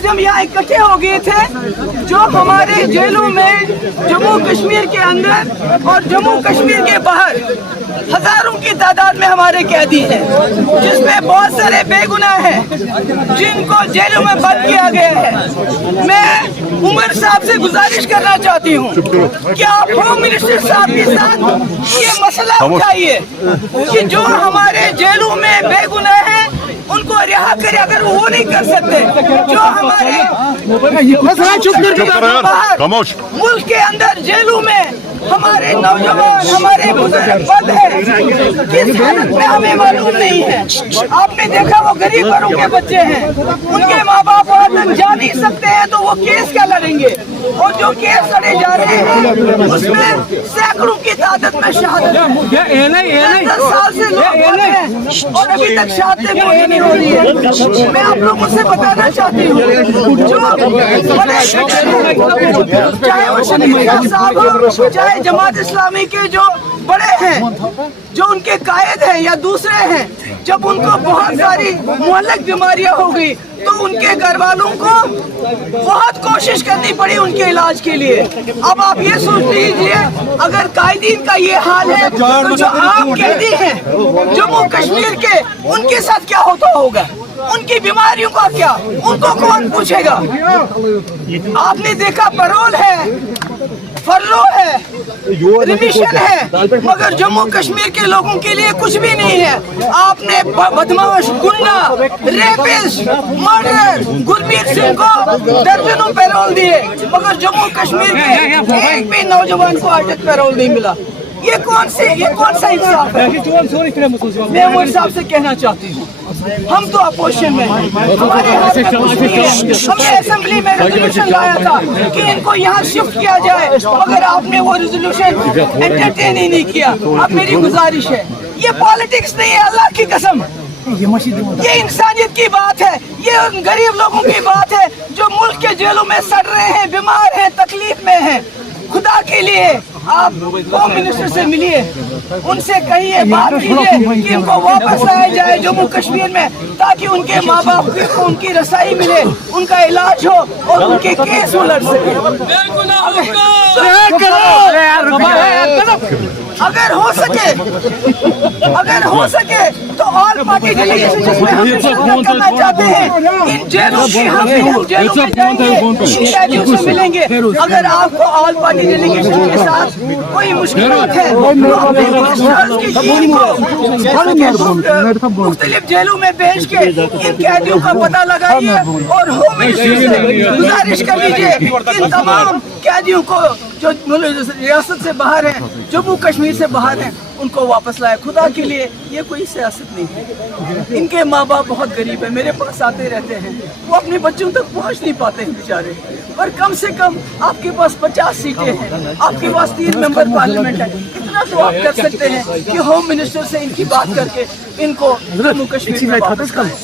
आज हम यहाँ इकट्ठे हो गए थे जो हमारे जेलों में जम्मू कश्मीर के अंदर और जम्मू कश्मीर के बाहर हजारों की तादाद में हमारे कैदी हैं, जिसमें बहुत सारे बेगुनाह हैं जिनको जेलों में बंद किया गया है। मैं उमर साहब से गुजारिश करना चाहती हूँ कि आप होम मिनिस्टर साहब के साथ ये मसला उठाइए कि जो हमारे जेलों में बेगुनाह हैं उनको रिहा करे। अगर वो नहीं कर सकते, जो हमारे बाहर मुल्क के अंदर जेलों में हमारे नौजवान हमारे बुजुर्ग बंद है, किस हालत में हमें मालूम नहीं है। आपने देखा वो गरीब घरों के बच्चे हैं, उनके माँ बाप वहाँ तक जा नहीं सकते हैं तो वो केस क्या लड़ेंगे। और जो केस लड़े जा रहे हैं उसमें सैकड़ों की तादाद में शहादत है। 10 साल से लोग बंद हैं और अभी तक शहादतें पूरी नहीं हो रही है। मैं आप लोगों से बताना चाहती हूँ जो चाहे वो शरीफ साहब हो, चाहे जमात इस्लामी के जो बड़े हैं, जो उनके कायद हैं या दूसरे हैं, जब उनको बहुत सारी मुहल्लक बीमारियां हो गई तो उनके घर वालों को बहुत कोशिश करनी पड़ी उनके इलाज के लिए। अब आप ये सोच लीजिए अगर कायदीन का ये हाल है तो जो आम कैदी हैं जम्मू कश्मीर के, उनके साथ क्या होता होगा, उनकी बीमारियों का क्या, उनको कौन पूछेगा। आपने देखा पैरोल है, फर्लो है, रिमिशन है, मगर जम्मू कश्मीर के लोगों के लिए कुछ भी नहीं है। आपने बदमाश, गुंडा, रेपिस्ट, मर्डर गुरमीत सिंह को दर्जनों पैरोल दिए, मगर जम्मू कश्मीर के एक भी नौजवान को आज तक पैरोल नहीं मिला। ये कौन सा इंसाफ है। मैं उमर साहब से कहना चाहती हूँ, हम तो अपोजिशन में हैं, हमारे हाथ में कुछ नहीं है। हमने असेंबली में रेजोल्यूशन लाया था कि इनको यहाँ शिफ्ट किया जाए, मगर आपने वो रेजोल्यूशन एंटरटेन ही नहीं किया। अब मेरी गुजारिश है, ये पॉलिटिक्स नहीं है, अल्लाह की कसम ये इंसानियत की बात है, ये उन गरीब लोगों की बात है जो मुल्क के जेलों में सड़ रहे हैं, बीमार हैं, तकलीफ में हैं। खुदा के लिए आप होम मिनिस्टर से मिलिए, उनसे कहिए, बात कीजिए कि इनको वापस लाया जाए जम्मू कश्मीर में, ताकि उनके माँ बाप को उनकी रसाई मिले, उनका इलाज हो और उनके केस वो लड़ सके। अगर हो सके तो ऑल पार्टी डेलीगेशन जिसमें हम शिरकत करना चाहते हैं, इन जेलों की हम जेलों में जाएंगे, इन कैदियों से मिलेंगे। अगर आपको ऑल पार्टी डेलीगेशन के साथ कोई मुश्किलात है तो अपने मिनिस्टर्स की टीम को मुख्तलिफ जेलों में भेज के इन कैदियों का पता लगाइए और होम मिनिस्टर से गुजारिश कर लीजिए इन तमाम कैदियों को जो रियासत से बाहर हैं, जम्मू कश्मीर से बाहर हैं, उनको वापस लाए। खुदा के लिए ये कोई सियासत नहीं है। इनके माँ बाप बहुत गरीब है, मेरे पास आते रहते हैं, वो अपने बच्चों तक पहुँच नहीं पाते हैं बेचारे। पर कम से कम आपके पास 50 सीटें हैं, आपके पास 3 मेंबर पार्लियामेंट है, इतना तो आप कर सकते हैं कि होम मिनिस्टर से इनकी बात करके इनको जम्मू कश्मीर में वापस लाएं।